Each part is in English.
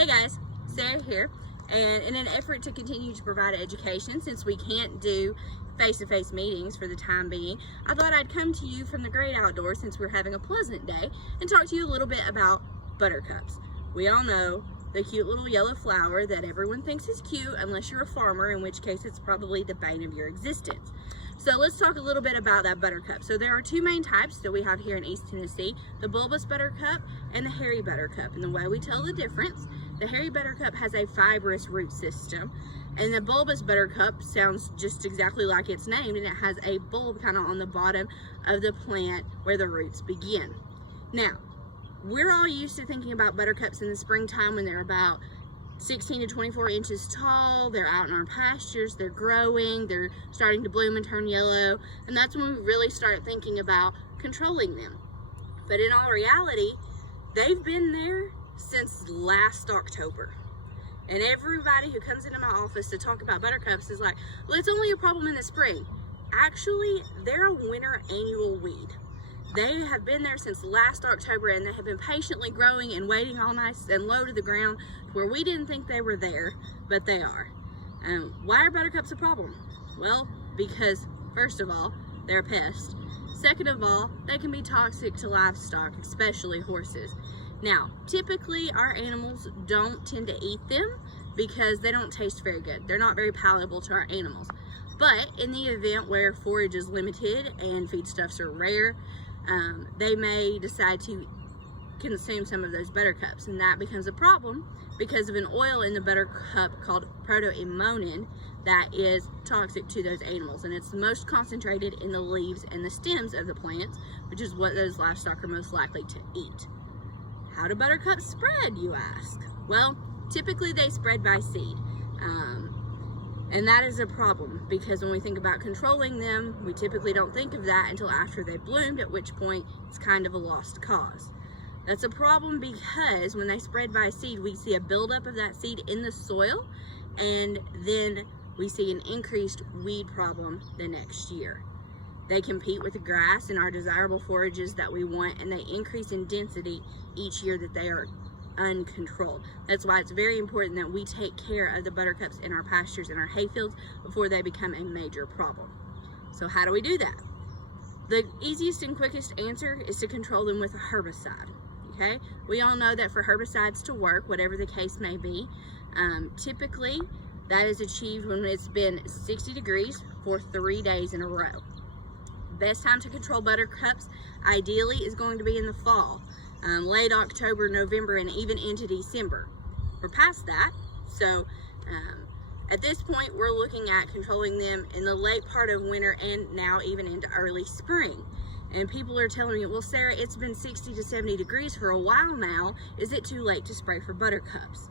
Hey guys, Sarah here, and in an effort to continue to provide education, since we can't do face-to-face meetings for the time being, I thought I'd come to you from the great outdoors since we're having a pleasant day and talk to you a little bit about buttercups. We all know the cute little yellow flower that everyone thinks is cute unless you're a farmer, in which case it's probably the bane of your existence. So let's talk a little bit about that buttercup. So there are two main types that we have here in East Tennessee, the bulbous buttercup and the hairy buttercup. And the way we tell the difference, the hairy buttercup has a fibrous root system, and the bulbous buttercup sounds just exactly like its name, and it has a bulb kind of on the bottom of the plant where the roots begin. Now, we're all used to thinking about buttercups in the springtime when they're about 16 to 24 inches tall, they're out in our pastures, they're growing, they're starting to bloom and turn yellow, and that's when we really start thinking about controlling them. But in all reality, they've been there since last October. And everybody who comes into my office to talk about buttercups is like, well, it's only a problem in the spring. Actually, they're a winter annual weed. They have been there since last October, and they have been patiently growing and waiting all nice and low to the ground where we didn't think they were there, but they are. Why are buttercups a problem? Well, because first of all, they're a pest. Second of all, they can be toxic to livestock, especially horses. Now, typically our animals don't tend to eat them because they don't taste very good. They're not very palatable to our animals. But in the event where forage is limited and feedstuffs are rare, they may decide to consume some of those buttercups, and that becomes a problem because of an oil in the buttercup called protoimonin that is toxic to those animals, and it's the most concentrated in the leaves and the stems of the plants, which is what those livestock are most likely to eat. How do buttercups spread, you ask? Well, typically they spread by seed. And that is a problem because when we think about controlling them, we typically don't think of that until after they've bloomed, at which point it's kind of a lost cause. That's a problem because when they spread by seed, we see a buildup of that seed in the soil, and then we see an increased weed problem the next year. They compete with the grass and our desirable forages that we want, and they increase in density each year that they are uncontrolled. That's why it's very important that we take care of the buttercups in our pastures and our hayfields before they become a major problem. So how do we do that? The easiest and quickest answer is to control them with a herbicide. Okay, we all know that for herbicides to work, whatever the case may be, typically that is achieved when it's been 60 degrees for 3 days in a row. Best time to control buttercups ideally is going to be in the fall, late October, November, and even into December. We're past that, so at this point we're looking at controlling them in the late part of winter and now even into early spring. And people are telling me, well, Sarah, it's been 60 to 70 degrees for a while now. Is it too late to spray for buttercups?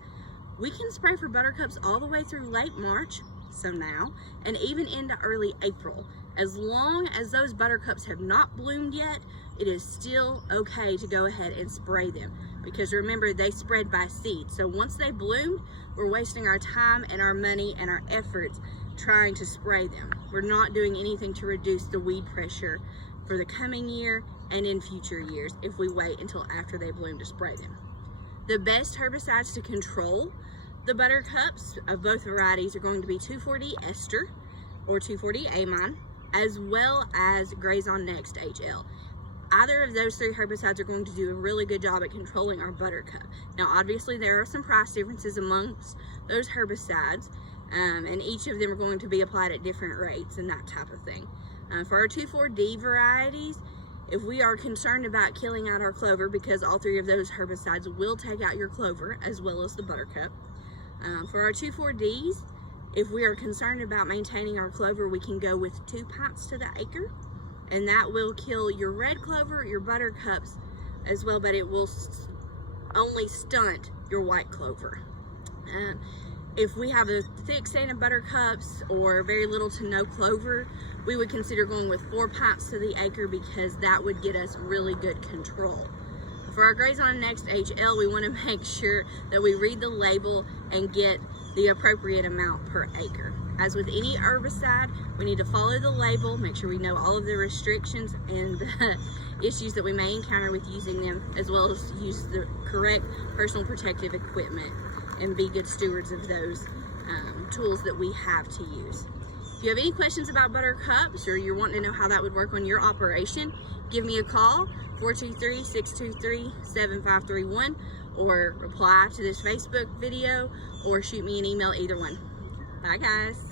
We can spray for buttercups all the way through late March, so now, and even into early April. As long as those buttercups have not bloomed yet, it is still okay to go ahead and spray them, because remember, they spread by seed. So once they bloom, we're wasting our time and our money and our efforts trying to spray them. We're not doing anything to reduce the weed pressure for the coming year and in future years if we wait until after they bloom to spray them. The best herbicides to control the buttercups of both varieties are going to be 2,4-D ester or 2,4-D amine, as well as Graze on Next HL. Either of those three herbicides are going to do a really good job at controlling our buttercup. Now, obviously, there are some price differences amongst those herbicides, and each of them are going to be applied at different rates and that type of thing. For our 2,4-D varieties, if we are concerned about killing out our clover, because all three of those herbicides will take out your clover as well as the buttercup. For our 2,4-Ds, if we are concerned about maintaining our clover, we can go with 2 pints to the acre, and that will kill your red clover, your buttercups as well, but it will only stunt your white clover. If we have a thick stand of buttercups or very little to no clover, we would consider going with 4 pints to the acre, because that would get us really good control. For our Graze on Next HL, we want to make sure that we read the label and get the appropriate amount per acre. As with any herbicide, we need to follow the label, make sure we know all of the restrictions and the issues that we may encounter with using them, as well as use the correct personal protective equipment. and be good stewards of those tools that we have to use. If you have any questions about Buttercups or you're wanting to know how that would work on your operation, give me a call, 423-623-7531, or reply to this Facebook video, or shoot me an email, either one. Bye guys.